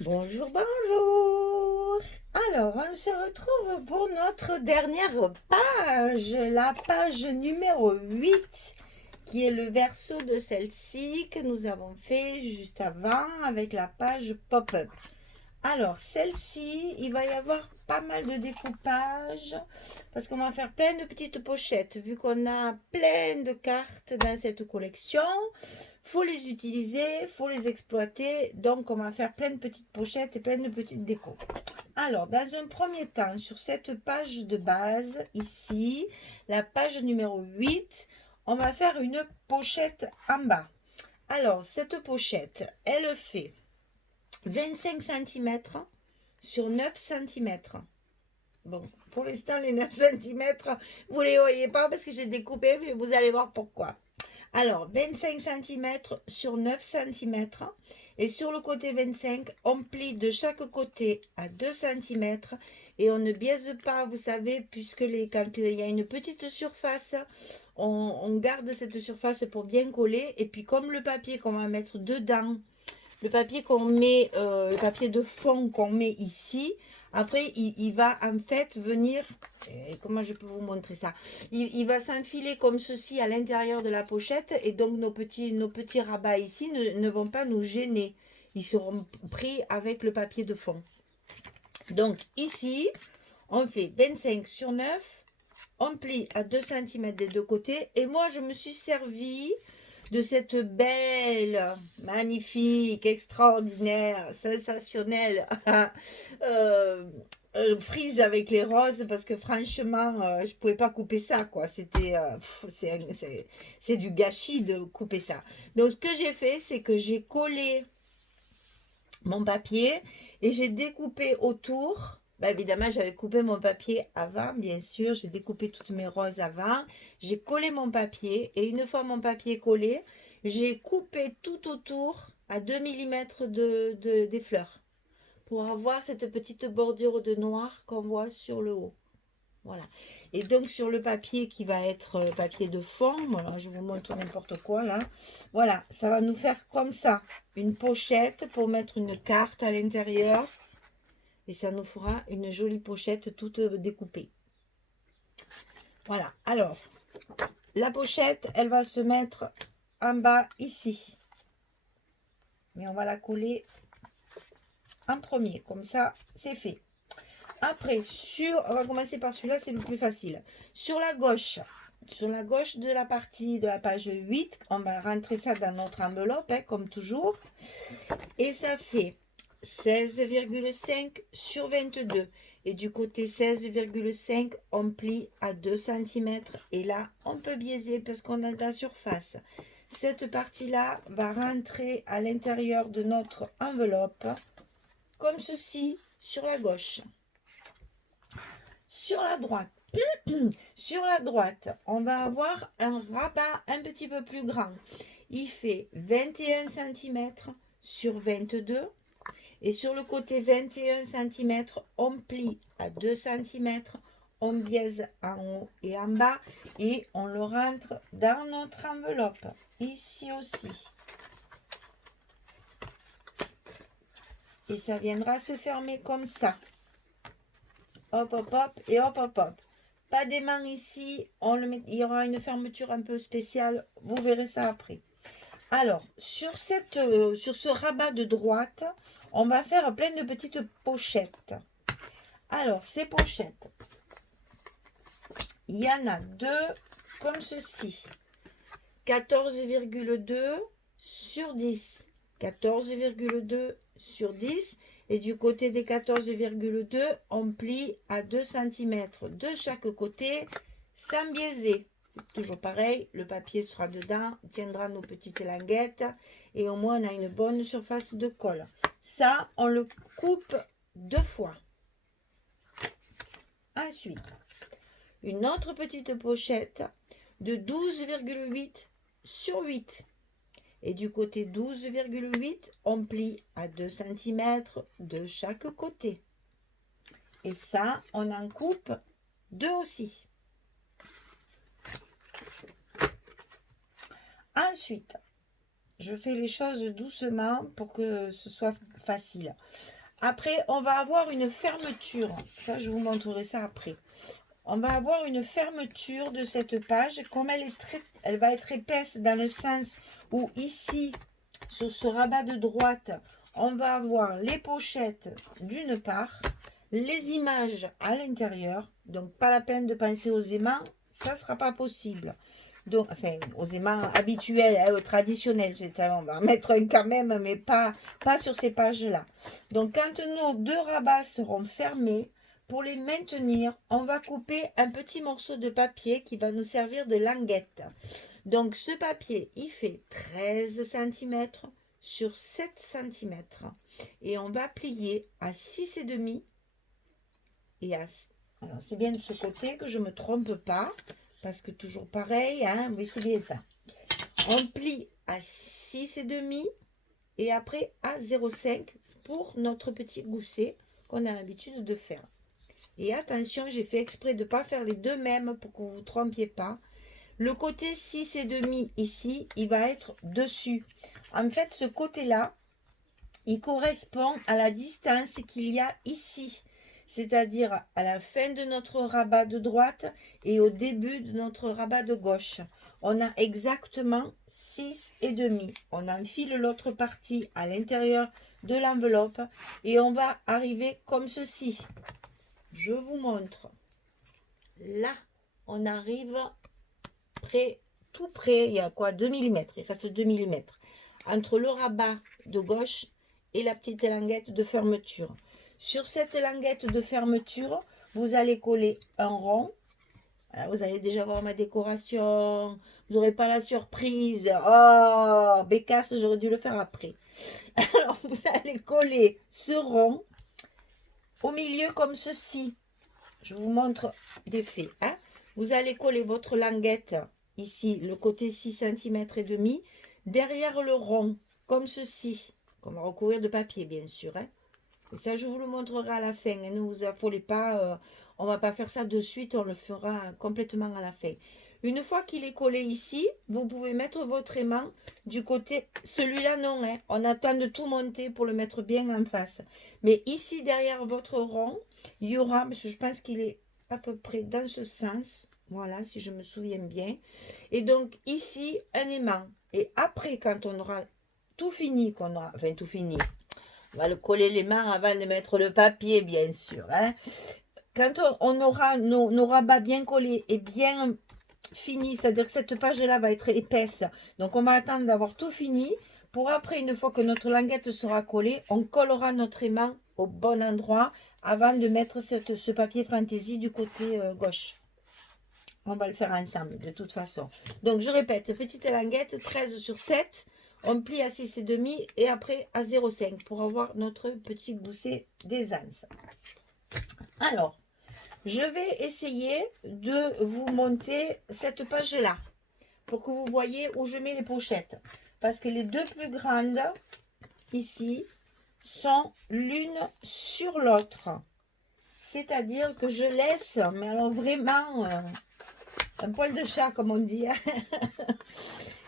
Bonjour, bonjour. Alors, on se retrouve pour notre dernière page, la page numéro 8, qui est le verso de celle-ci que nous avons fait juste avant avec la page pop-up. Alors, celle-ci, il va y avoir pas mal de découpage parce qu'on va faire plein de petites pochettes. Vu qu'on a plein de cartes dans cette collection, faut les utiliser, faut les exploiter. Donc, on va faire plein de petites pochettes et plein de petites décos. Alors, dans un premier temps, sur cette page de base, ici, la page numéro 8, on va faire une pochette en bas. Alors, cette pochette, elle fait 25 cm sur 9 cm. Bon, pour l'instant, les 9 cm, vous ne les voyez pas parce que j'ai découpé, mais vous allez voir pourquoi. Alors, 25 cm sur 9 cm. Et sur le côté 25, on plie de chaque côté à 2 cm. Et on ne biaise pas, vous savez, puisque quand il y a une petite surface, on garde cette surface pour bien coller. Et puis, comme le papier qu'on va mettre dedans, le papier qu'on met, le papier de fond qu'on met ici, après il va en fait venir, comment je peux vous montrer ça, il va s'enfiler comme ceci à l'intérieur de la pochette et donc nos petits rabats ici ne vont pas nous gêner, ils seront pris avec le papier de fond. Donc ici on fait 25 sur 9, on plie à 2 cm des deux côtés et moi je me suis servi de cette belle, magnifique, extraordinaire, sensationnelle frise avec les roses parce que franchement, je pouvais pas couper ça, quoi. C'était, c'est du gâchis de couper ça. Donc, ce que j'ai fait, c'est que j'ai collé mon papier et j'ai découpé autour. Bah, évidemment, j'avais coupé mon papier avant, bien sûr. J'ai découpé toutes mes roses avant. J'ai collé mon papier et une fois mon papier collé, j'ai coupé tout autour à 2 mm des fleurs pour avoir cette petite bordure de noir qu'on voit sur le haut. Voilà. Et donc sur le papier qui va être papier de fond, voilà, je vous montre n'importe quoi là. Voilà, ça va nous faire comme ça, une pochette pour mettre une carte à l'intérieur. Et ça nous fera une jolie pochette toute découpée. Voilà, alors, la pochette, elle va se mettre en bas ici. Mais on va la coller en premier, comme ça, c'est fait. Après, on va commencer par celui-là, c'est le plus facile. Sur la gauche de la partie de la page 8, on va rentrer ça dans notre enveloppe, hein, comme toujours. Et ça fait 16,5 sur 22. Et du côté 16,5, on plie à 2 cm. Et là, on peut biaiser parce qu'on a de la surface. Cette partie-là va rentrer à l'intérieur de notre enveloppe, comme ceci, sur la gauche. Sur la droite, on va avoir un rabat un petit peu plus grand. Il fait 21 cm sur 22. Et sur le côté 21 cm, on plie à 2 cm. On biaise en haut et en bas. Et on le rentre dans notre enveloppe. Ici aussi. Et ça viendra se fermer comme ça. Hop, hop, hop, et hop, hop, hop. Pas d'aimant ici, il y aura une fermeture un peu spéciale, vous verrez ça après. Alors, sur ce rabat de droite, on va faire plein de petites pochettes. Alors, ces pochettes, il y en a deux comme ceci. 14,2 sur 10. 14,2 sur 10. Et du côté des 14,2, on plie à 2 cm de chaque côté sans biaiser. C'est toujours pareil, le papier sera dedans, tiendra nos petites languettes et au moins on a une bonne surface de colle. Ça, on le coupe 2 fois. Ensuite, une autre petite pochette de 12,8 sur 8. Et du côté 12,8, on plie à 2 cm de chaque côté. Et ça, on en coupe 2 aussi. Ensuite, je fais les choses doucement pour que ce soit facile. Après, on va avoir une fermeture. Ça, je vous montrerai ça après. On va avoir une fermeture de cette page. Comme elle va être épaisse dans le sens où ici, sur ce rabat de droite, on va avoir les pochettes d'une part, les images à l'intérieur. Donc, pas la peine de penser aux aimants. Ça ne sera pas possible. Donc, enfin, aux aimants habituels, traditionnels, on va en mettre un quand même, mais pas sur ces pages-là. Donc, quand nos deux rabats seront fermés, pour les maintenir, on va couper un petit morceau de papier qui va nous servir de languette. Donc, ce papier, il fait 13 cm sur 7 cm. Et on va plier à 6,5 et à... Alors, c'est bien de ce côté que je ne me trompe pas. Parce que toujours pareil, hein, mais c'est bien ça. On plie à 6,5 et après à 0,5 pour notre petit gousset qu'on a l'habitude de faire. Et attention, j'ai fait exprès de ne pas faire les deux mêmes pour que vous ne vous trompiez pas. Le côté 6,5 ici, il va être dessus. En fait, ce côté-là, il correspond à la distance qu'il y a ici. C'est-à-dire à la fin de notre rabat de droite et au début de notre rabat de gauche. On a exactement 6,5. On enfile l'autre partie à l'intérieur de l'enveloppe et on va arriver comme ceci. Je vous montre. Là, on arrive tout près, il y a quoi, 2 mm, il reste 2 mm entre le rabat de gauche et la petite languette de fermeture. Sur cette languette de fermeture, vous allez coller un rond. Voilà, vous allez déjà voir ma décoration. Vous n'aurez pas la surprise. Oh, bécasse, j'aurais dû le faire après. Alors, vous allez coller ce rond au milieu comme ceci. Je vous montre des faits. Hein. Vous allez coller votre languette ici, le côté 6 cm et demi, derrière le rond, comme ceci. On va recouvrir de papier, bien sûr. Hein. Et ça, je vous le montrerai à la fin. Ne vous affolez pas. On ne va pas faire ça de suite. On le fera complètement à la fin. Une fois qu'il est collé ici, vous pouvez mettre votre aimant du côté... Celui-là, non. Hein. On attend de tout monter pour le mettre bien en face. Mais ici, derrière votre rond, il y aura... Parce que je pense qu'il est à peu près dans ce sens. Voilà, si je me souviens bien. Et donc, ici, un aimant. Et après, quand on aura tout fini, enfin, tout fini... On va le coller les mains avant de mettre le papier, bien sûr. Hein. Quand on aura nos rabats bien collés et bien finis, c'est-à-dire que cette page-là va être épaisse. Donc, on va attendre d'avoir tout fini. Pour après, une fois que notre languette sera collée, on collera notre aimant au bon endroit avant de mettre ce papier fantaisie du côté gauche. On va le faire ensemble, de toute façon. Donc, je répète, petite languette, 13 sur 7. On plie à 6,5 et après à 0,5 pour avoir notre petit gousset d'aisance. Alors, je vais essayer de vous monter cette page-là pour que vous voyez où je mets les pochettes. Parce que les deux plus grandes, ici, sont l'une sur l'autre. C'est-à-dire que je laisse, mais alors vraiment, un poil de chat comme on dit, hein.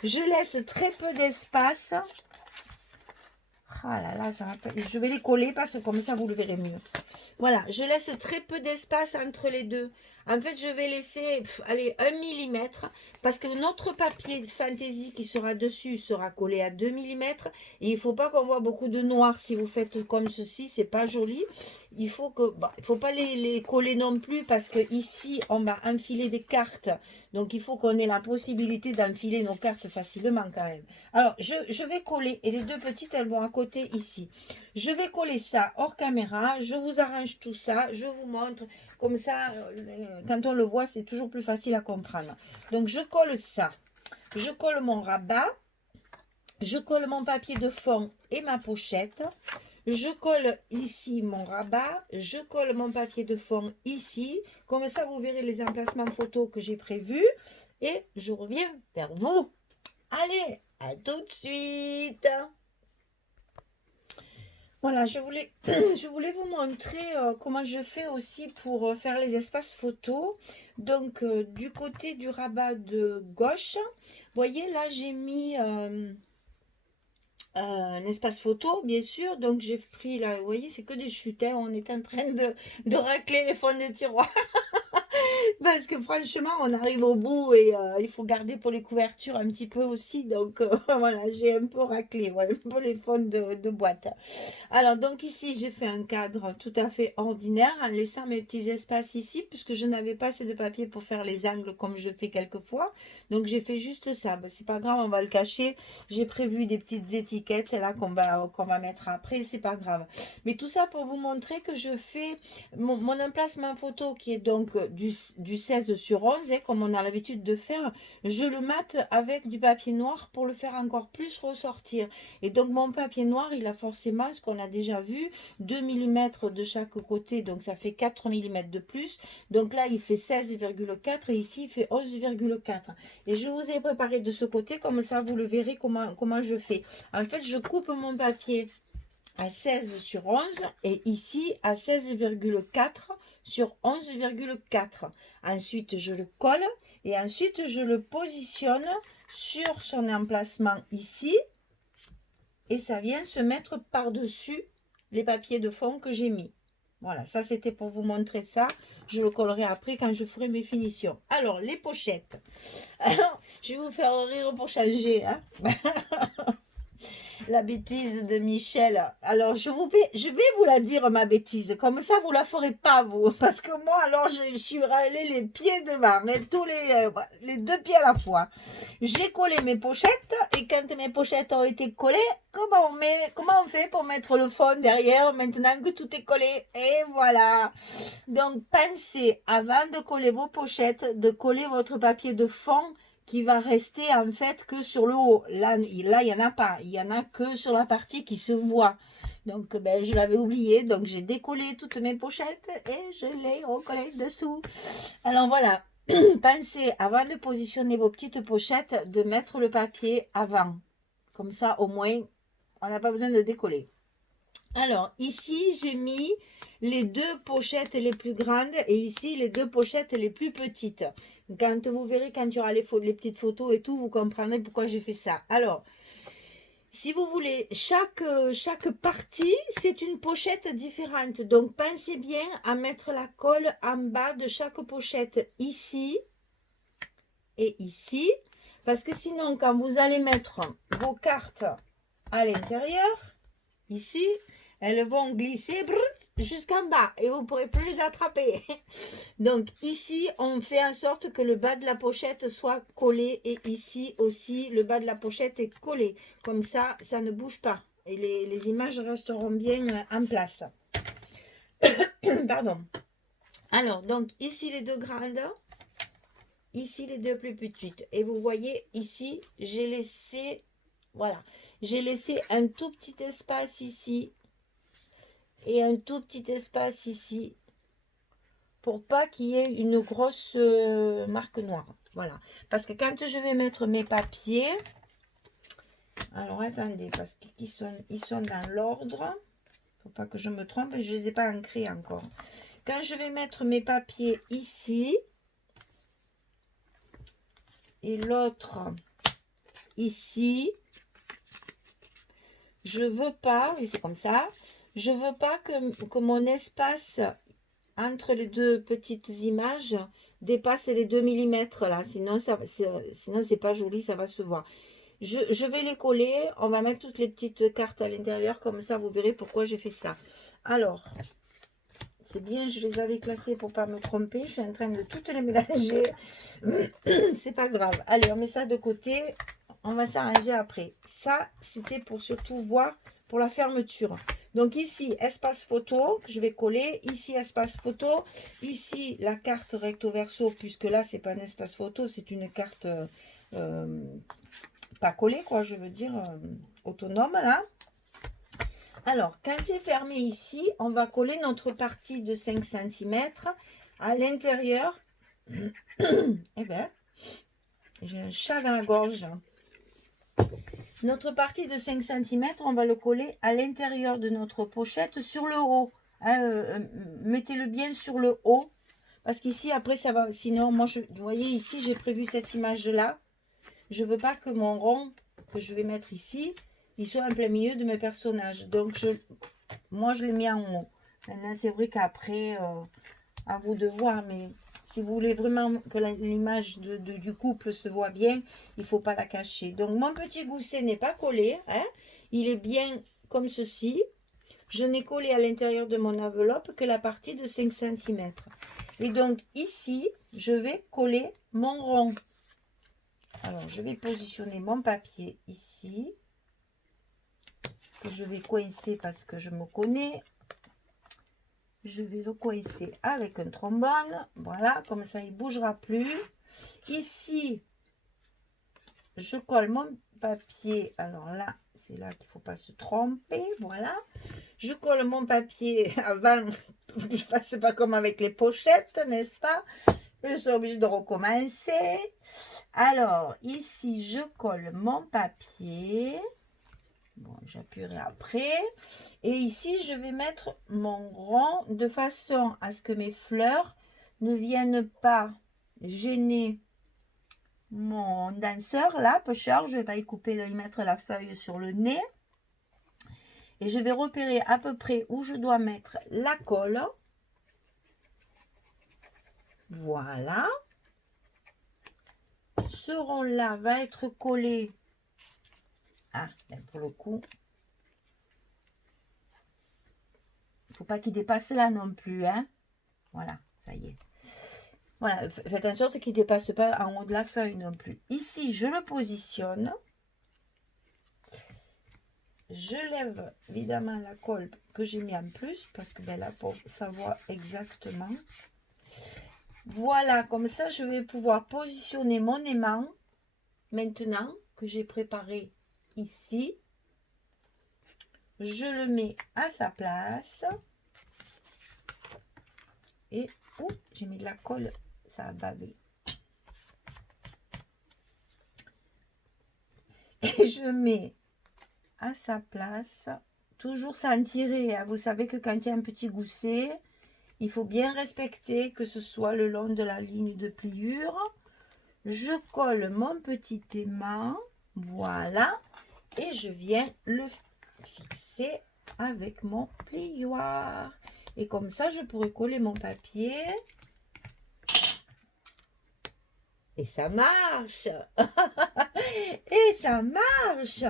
Je laisse très peu d'espace. Ah là là, ça rappelle. Je vais les coller parce que comme ça, vous le verrez mieux. Voilà, je laisse très peu d'espace entre les deux. En fait, je vais laisser, allez, 1 mm parce que notre papier de fantaisie qui sera dessus sera collé à 2 mm. Et il ne faut pas qu'on voit beaucoup de noir si vous faites comme ceci, c'est pas joli. Il faut que, il faut pas les coller non plus parce que ici, on va enfiler des cartes. Donc, il faut qu'on ait la possibilité d'enfiler nos cartes facilement quand même. Alors, je vais coller et les deux petites, elles vont à côté ici. Je vais coller ça hors caméra. Je vous arrange tout ça. Je vous montre. Comme ça, quand on le voit, c'est toujours plus facile à comprendre. Donc, je colle ça. Je colle mon rabat. Je colle mon papier de fond et ma pochette. Je colle ici mon rabat. Je colle mon papier de fond ici. Comme ça, vous verrez les emplacements photos que j'ai prévus. Et je reviens vers vous. Allez, à tout de suite. Voilà, je voulais vous montrer comment je fais aussi pour faire les espaces photos. Donc, du côté du rabat de gauche, vous voyez, là, j'ai mis un espace photo, bien sûr. Donc, j'ai pris là, vous voyez, c'est que des chutes, hein. On est en train de racler les fonds de tiroir. Parce que franchement, on arrive au bout et il faut garder pour les couvertures un petit peu aussi. Donc, voilà, j'ai un peu raclé, ouais, un peu les fonds de boîte. Alors, donc ici, j'ai fait un cadre tout à fait ordinaire en laissant mes petits espaces ici, puisque je n'avais pas assez de papier pour faire les angles comme je fais quelquefois. Donc, j'ai fait juste ça. Ben, c'est pas grave, on va le cacher. J'ai prévu des petites étiquettes là qu'on va mettre après, c'est pas grave. Mais tout ça pour vous montrer que je fais mon emplacement photo qui est donc du 16 sur 11, hein, comme on a l'habitude de faire. Je le mate avec du papier noir pour le faire encore plus ressortir. Et donc, mon papier noir, il a forcément ce qu'on a déjà vu, 2 mm de chaque côté, donc ça fait 4 mm de plus. Donc là, il fait 16,4 et ici, il fait 11,4. Et je vous ai préparé de ce côté, comme ça, vous le verrez comment je fais. En fait, je coupe mon papier à 16 sur 11 et ici à 16,4 sur 11,4. Ensuite, je le colle et ensuite, je le positionne sur son emplacement ici et ça vient se mettre par-dessus les papiers de fond que j'ai mis. Voilà, ça c'était pour vous montrer ça. Je le collerai après quand je ferai mes finitions. Alors, les pochettes. Alors, je vais vous faire rire pour changer. Hein. La bêtise de Michel. Alors, je vais vous la dire, ma bêtise. Comme ça, vous la ferez pas, vous. Parce que moi, alors, je suis allée les pieds devant, les deux pieds à la fois. J'ai collé mes pochettes et quand mes pochettes ont été collées, comment on fait pour mettre le fond derrière maintenant que tout est collé? Et voilà. Donc, pensez, avant de coller vos pochettes, de coller votre papier de fond qui va rester en fait que sur le haut. Là, il n'y en a pas. Il y en a que sur la partie qui se voit. Donc, ben, je l'avais oublié. Donc, j'ai décollé toutes mes pochettes et je les recollé dessous. Alors, voilà. Pensez, avant de positionner vos petites pochettes, de mettre le papier avant. Comme ça, au moins, on n'a pas besoin de décoller. Alors, ici, j'ai mis les deux pochettes les plus grandes et ici, les deux pochettes les plus petites. Quand vous verrez, quand il y aura les petites photos et tout, vous comprendrez pourquoi j'ai fait ça. Alors, si vous voulez, chaque partie, c'est une pochette différente. Donc, pensez bien à mettre la colle en bas de chaque pochette ici et ici. Parce que sinon, quand vous allez mettre vos cartes à l'intérieur, ici, elles vont glisser jusqu'en bas et vous ne pourrez plus les attraper. Donc ici, on fait en sorte que le bas de la pochette soit collé et ici aussi, le bas de la pochette est collé. Comme ça, ça ne bouge pas et les images resteront bien en place. Pardon. Alors, donc ici les deux grandes, ici les deux plus petites. Et vous voyez ici, j'ai laissé, voilà, j'ai laissé un tout petit espace ici et un tout petit espace ici pour pas qu'il y ait une grosse marque noire. Voilà. Parce que quand je vais mettre mes papiers, alors attendez, parce qu'ils sont dans l'ordre. Faut pas que je me trompe et je les ai pas ancrés encore. Quand je vais mettre mes papiers ici et l'autre ici, je veux pas, et c'est comme ça, je veux pas que mon espace entre les deux petites images dépasse les 2 mm là, sinon c'est pas joli, ça va se voir. Je vais les coller, on va mettre toutes les petites cartes à l'intérieur, comme ça vous verrez pourquoi j'ai fait ça. Alors, c'est bien, je les avais classées pour pas me tromper, je suis en train de toutes les mélanger, c'est pas grave. Allez, on met ça de côté, on va s'arranger après. Ça, c'était pour surtout voir pour la fermeture. Donc ici, espace photo que je vais coller. Ici, espace photo. Ici, la carte recto verso, puisque là, c'est pas un espace photo, c'est une carte pas collée, quoi, je veux dire, autonome, là. Alors, quand c'est fermé ici, on va coller notre partie de 5 cm à l'intérieur. Eh ben, j'ai un chat dans la gorge. Notre partie de 5 cm, on va le coller à l'intérieur de notre pochette sur le haut. Hein, mettez-le bien sur le haut. Parce qu'ici, après, ça va... Sinon, moi, vous voyez, ici, j'ai prévu cette image-là. Je ne veux pas que mon rond, que je vais mettre ici, il soit en plein milieu de mes personnages. Donc, moi, je l'ai mis en haut. Maintenant, c'est vrai qu'après, à vous de voir, mais si vous voulez vraiment que l'image du couple se voit bien, il ne faut pas la cacher. Donc, mon petit gousset n'est pas collé, hein. Il est bien comme ceci. Je n'ai collé à l'intérieur de mon enveloppe que la partie de 5 cm. Et donc, ici, je vais coller mon rond. Alors, je vais positionner mon papier ici, que je vais coincer parce que je me connais. Je vais le coincer avec un trombone. Voilà, comme ça, il ne bougera plus. Ici, je colle mon papier. Alors là, c'est là qu'il ne faut pas se tromper. Voilà. Je colle mon papier avant. Je ne fasse pas comme avec les pochettes, n'est-ce pas? Je suis obligée de recommencer. Alors, ici, je colle mon papier. Bon, j'appuierai après. Et ici, je vais mettre mon rond de façon à ce que mes fleurs ne viennent pas gêner mon danseur, là, pêcheur. Je ne vais pas y couper, y mettre la feuille sur le nez. Et je vais repérer à peu près où je dois mettre la colle. Voilà. Ce rond-là va être collé. Ah, ben pour le coup, il ne faut pas qu'il dépasse là non plus, hein. Voilà, ça y est. Voilà, faites en sorte qu'il ne dépasse pas en haut de la feuille non plus. Ici, je le positionne. Je lève évidemment la colle que j'ai mis en plus, parce que ben là, pour savoir exactement. Voilà, comme ça, je vais pouvoir positionner mon aimant maintenant que j'ai préparé ici. Je le mets à sa place. Et j'ai mis de la colle, ça a bavé. Et je mets à sa place, toujours sans tirer, hein. Vous savez que quand il y a un petit gousset, il faut bien respecter que ce soit le long de la ligne de pliure. Je colle mon petit aimant, voilà, et je viens le fixer avec mon plioir. Et comme ça, je pourrais coller mon papier. Et ça marche. Et ça marche.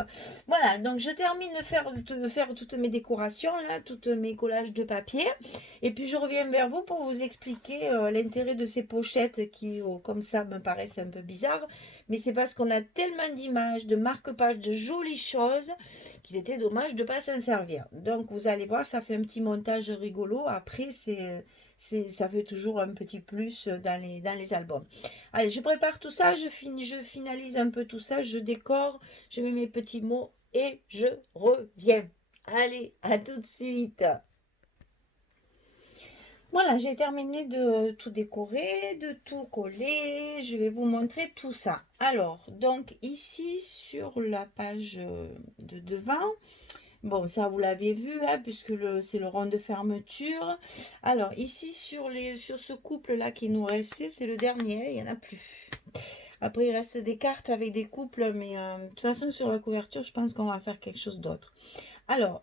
Voilà, donc je termine de faire toutes mes décorations, là, toutes mes collages de papier. Et puis je reviens vers vous pour vous expliquer l'intérêt de ces pochettes qui, comme ça, me paraissent un peu bizarres. Mais c'est parce qu'on a tellement d'images, de marque-pages, de jolies choses qu'il était dommage de ne pas s'en servir. Donc vous allez voir, ça fait un petit montage rigolo. Après, ça fait toujours un petit plus dans les albums. Allez, je prépare tout ça, je finalise un peu tout ça, je décore, je mets mes petits mots et je reviens. Allez, à tout de suite. Voilà, j'ai terminé de tout décorer, de tout coller. Je vais vous montrer tout ça. Alors, donc ici sur la page de devant, bon, ça vous l'avez vu, hein, puisque c'est le rond de fermeture. Alors, ici, sur ce couple-là qui nous restait, c'est le dernier, il n'y en a plus. Après, il reste des cartes avec des couples, mais de toute façon, sur la couverture, je pense qu'on va faire quelque chose d'autre. Alors,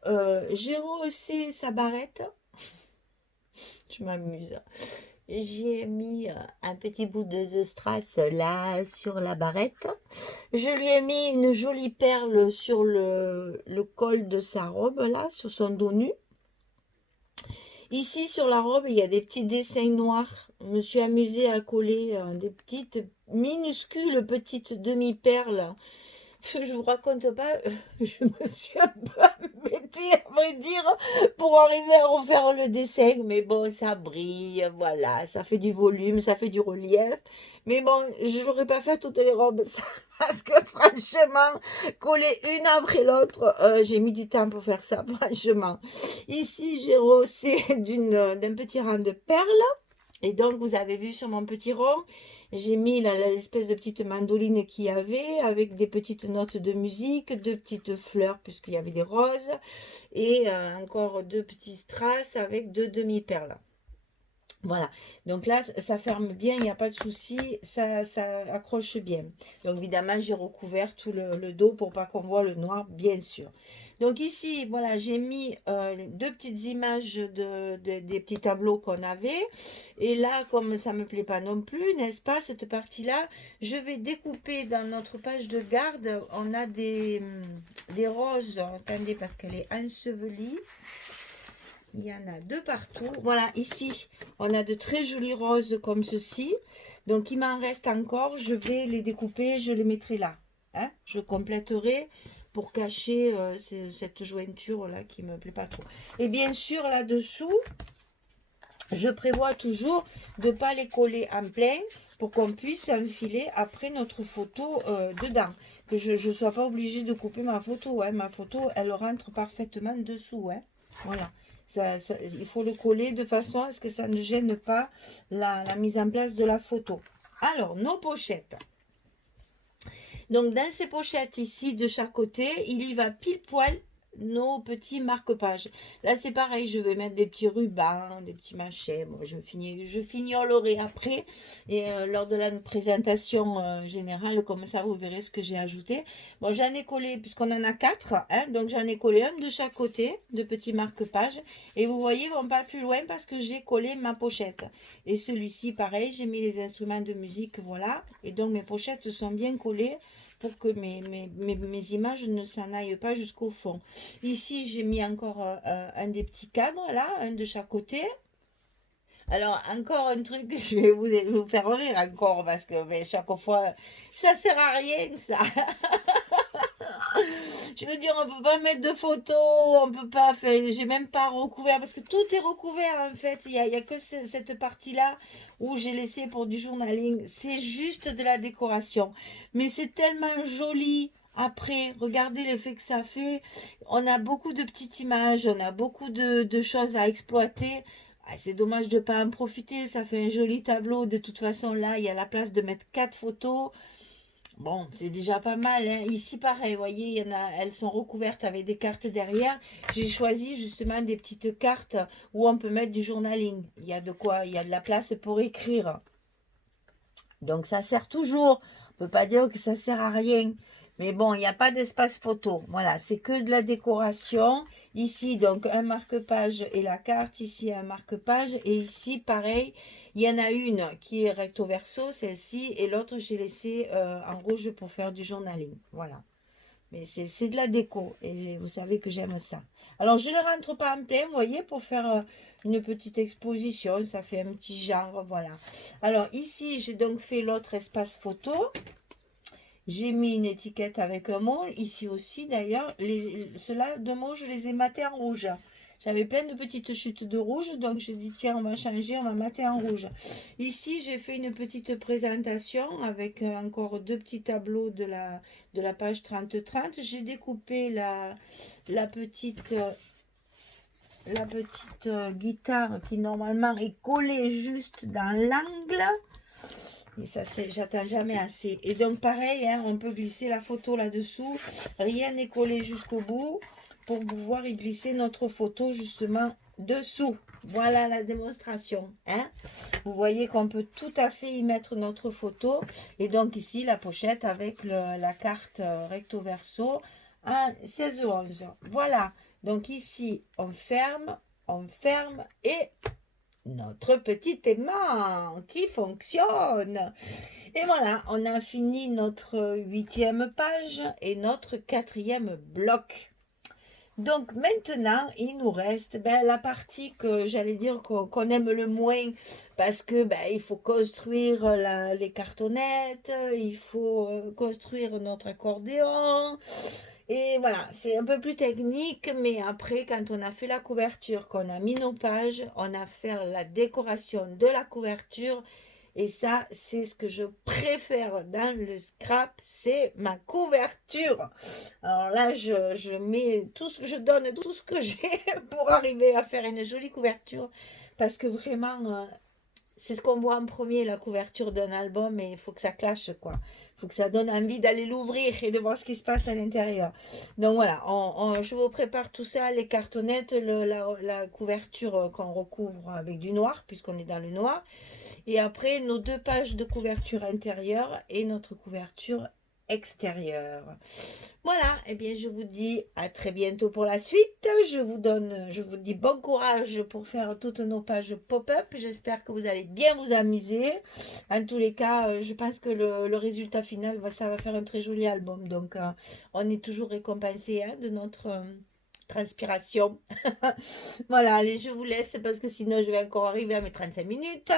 j'ai rehaussé sa barrette. Je m'amuse. J'ai mis un petit bout de The Strass là sur la barrette. Je lui ai mis une jolie perle sur le col de sa robe là, sur son dos nu. Ici sur la robe, il y a des petits dessins noirs. Je me suis amusée à coller des petites minuscules petites demi-perles. Je vous raconte pas, je me suis un peu embêtée, à vrai dire, pour arriver à refaire le dessin. Mais bon, ça brille, voilà, ça fait du volume, ça fait du relief. Mais bon, je n'aurais pas fait toutes les robes, parce que franchement, coller une après l'autre, j'ai mis du temps pour faire ça, franchement. Ici, j'ai rehaussé d'un petit rang de perles. Et donc, vous avez vu sur mon petit rond, j'ai mis l'espèce de petite mandoline qu'il y avait avec des petites notes de musique, deux petites fleurs puisqu'il y avait des roses et encore deux petits strass avec deux demi-perles. Voilà, donc là, ça ferme bien, il n'y a pas de souci, ça accroche bien. Donc évidemment, j'ai recouvert tout le dos pour pas qu'on voit le noir, bien sûr. Donc ici, voilà, j'ai mis deux petites images des petits tableaux qu'on avait. Et là, comme ça me plaît pas non plus, n'est-ce pas, cette partie-là, je vais découper dans notre page de garde. On a des roses, attendez, parce qu'elle est ensevelie. Il y en a deux partout. Voilà, ici, on a de très jolis roses comme ceci. Donc, il m'en reste encore. Je vais les découper, je les mettrai là. Hein. Je compléterai pour cacher cette jointure-là qui ne me plaît pas trop. Et bien sûr, là-dessous, je prévois toujours de ne pas les coller en plein pour qu'on puisse enfiler après notre photo dedans. Que je ne sois pas obligée de couper ma photo. Hein. Ma photo, elle rentre parfaitement dessous. Hein. Voilà. Il faut le coller de façon à ce que ça ne gêne pas la mise en place de la photo. Alors, nos pochettes. Donc, dans ces pochettes ici, de chaque côté, il y va pile poil nos petits marque-pages. Là, c'est pareil, je vais mettre des petits rubans, des petits machins. Bon, je fignolerai après et lors de la présentation générale, comme ça, vous verrez ce que j'ai ajouté. Bon, j'en ai collé, puisqu'on en a 4, hein, donc j'en ai collé un de chaque côté, de petits marque-pages. Et vous voyez, on va pas plus loin parce que j'ai collé ma pochette. Et celui-ci, pareil, j'ai mis les instruments de musique, voilà. Et donc, mes pochettes sont bien collées pour que mes images ne s'en aillent pas jusqu'au fond. Ici, j'ai mis encore un des petits cadres, là, un de chaque côté. Alors, encore un truc, je vais vous faire rire encore, parce que mais chaque fois, ça sert à rien, ça. Je veux dire, on peut pas mettre de photos, on peut pas faire, j'ai même pas recouvert, parce que tout est recouvert en fait. Il y a que cette partie-là où j'ai laissé pour du journaling. C'est juste de la décoration. Mais c'est tellement joli. Après, regardez l'effet que ça fait. On a beaucoup de petites images, on a beaucoup de choses à exploiter. Ah, c'est dommage de ne pas en profiter. Ça fait un joli tableau. De toute façon, là, il y a la place de mettre 4 photos. Bon, c'est déjà pas mal. Hein. Ici, pareil, vous voyez, il y en a, elles sont recouvertes avec des cartes derrière. J'ai choisi justement des petites cartes où on peut mettre du journaling. Il y a de quoi, il y a de la place pour écrire. Donc, ça sert toujours. On ne peut pas dire que ça sert à rien. Mais bon, il n'y a pas d'espace photo. Voilà, c'est que de la décoration. Ici, donc, un marque-page et la carte. Ici, un marque-page. Et ici, pareil, il y en a une qui est recto verso, celle-ci. Et l'autre, j'ai laissé en rouge pour faire du journaling. Voilà. Mais c'est de la déco. Et vous savez que j'aime ça. Alors, je ne le rentre pas en plein, vous voyez, pour faire une petite exposition. Ça fait un petit genre, voilà. Alors, ici, j'ai donc fait l'autre espace photo. J'ai mis une étiquette avec un mot. Ici aussi, d'ailleurs, ceux-là, deux mots, je les ai matés en rouge. J'avais plein de petites chutes de rouge, donc j'ai dit, tiens, on va changer, on va mater en rouge. Ici, j'ai fait une petite présentation avec encore deux petits tableaux de la page 30-30. J'ai découpé la petite guitare qui, normalement, est collée juste dans l'angle. Et ça, j'attends jamais assez. Et donc, pareil, hein, on peut glisser la photo là-dessous. Rien n'est collé jusqu'au bout pour pouvoir y glisser notre photo justement dessous. Voilà la démonstration. Hein. Vous voyez qu'on peut tout à fait y mettre notre photo. Et donc ici, la pochette avec la carte recto verso à 16-11. Voilà. Donc ici, on ferme et notre petit aimant qui fonctionne. Et voilà, on a fini notre 8e page et notre 4e bloc. Donc maintenant, il nous reste la partie que j'allais dire qu'on aime le moins parce que il faut construire les cartonnettes, il faut construire notre accordéon. Et voilà, c'est un peu plus technique, mais après, quand on a fait la couverture, qu'on a mis nos pages, on a fait la décoration de la couverture. Et ça, c'est ce que je préfère dans le scrap, c'est ma couverture. Alors là, je mets tout ce que je donne, tout ce que j'ai pour arriver à faire une jolie couverture. Parce que vraiment, c'est ce qu'on voit en premier, la couverture d'un album, et il faut que ça clash, quoi. faut que ça donne envie d'aller l'ouvrir et de voir ce qui se passe à l'intérieur. Donc voilà, je vous prépare tout ça, les cartonnettes, la couverture qu'on recouvre avec du noir, puisqu'on est dans le noir. Et après, nos 2 pages de couverture intérieure et notre couverture extérieure. Voilà, et bien je vous dis à très bientôt pour la suite. Je vous dis bon courage pour faire toutes nos pages pop-up. J'espère que vous allez bien vous amuser. En tous les cas, je pense que le résultat final, ça va faire un très joli album. Donc, on est toujours récompensé hein, de notre transpiration. Voilà, allez, je vous laisse parce que sinon je vais encore arriver à mes 35 minutes.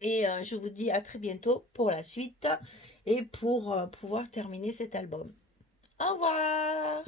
Et je vous dis à très bientôt pour la suite et pour pouvoir terminer cet album. Au revoir!